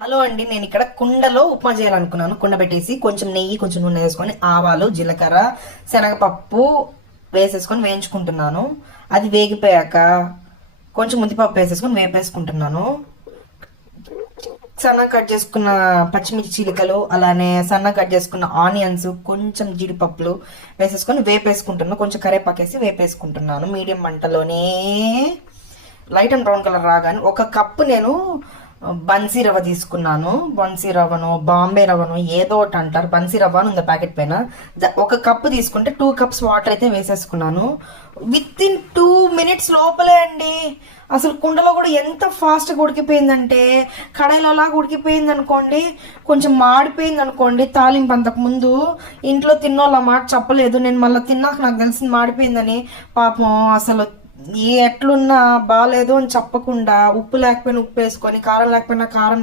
Hello అండి, నేను ఇక్కడ కుండలో ఉప్మా చేయాలనుకున్నాను. కుండ పెట్టేసి కొంచెం నెయ్యి, కొంచెం నూనె వేసుకొని ఆవాలు, జీలకర్ర, శనగపప్పు వేసేసుకొని వేయించుకుంటున్నాను. అది వేగిపోయాక కొంచెం ముద్దిపప్పు వేసేసుకొని వేపేసుకుంటున్నాను. సన్నగా కట్ చేసుకున్న పచ్చిమిర్చి చీలికలు, అలానే సన్నగా కట్ చేసుకున్న ఆనియన్స్, కొంచెం జీడిపప్పులు వేసేసుకొని వేపేసుకుంటున్నాను. కొంచెం కరివేపాకేసి వేపేసుకుంటున్నాను మీడియం మంటలోనే. లైట్ అండ్ బ్రౌన్ కలర్ రాగానే ఒక కప్పు నేను బన్సీ రవ్వ తీసుకున్నాను. బన్సీ రవ్వను, బాంబే రవ్వను, ఏదో ఒకటి అంటారు. బన్సీ రవ్వ అని ఉంది ప్యాకెట్ పైన. ఒక కప్పు తీసుకుంటే 2 కప్స్ వాటర్ అయితే వేసేసుకున్నాను. విత్ ఇన్ 2 minutes లోపలే అండి. అసలు కుండలో కూడా ఎంత ఫాస్ట్గా ఉడికిపోయిందంటే, కడాయిలో అలాగా ఉడికిపోయింది అనుకోండి, కొంచెం మాడిపోయింది అనుకోండి. తాలింపు అంతకు ముందు ఇంట్లో తిన్నోళ్ళు మాట చెప్పలేదు. నేను మళ్ళీ తిన్నాక నాకు తెలిసింది మాడిపోయిందని. పాపం అసలు ఎట్లున్నా బాగాలేదు అని చెప్పకుండా, ఉప్పు లేకపోయినా ఉప్పు వేసుకొని, కారం లేకపోయినా కారం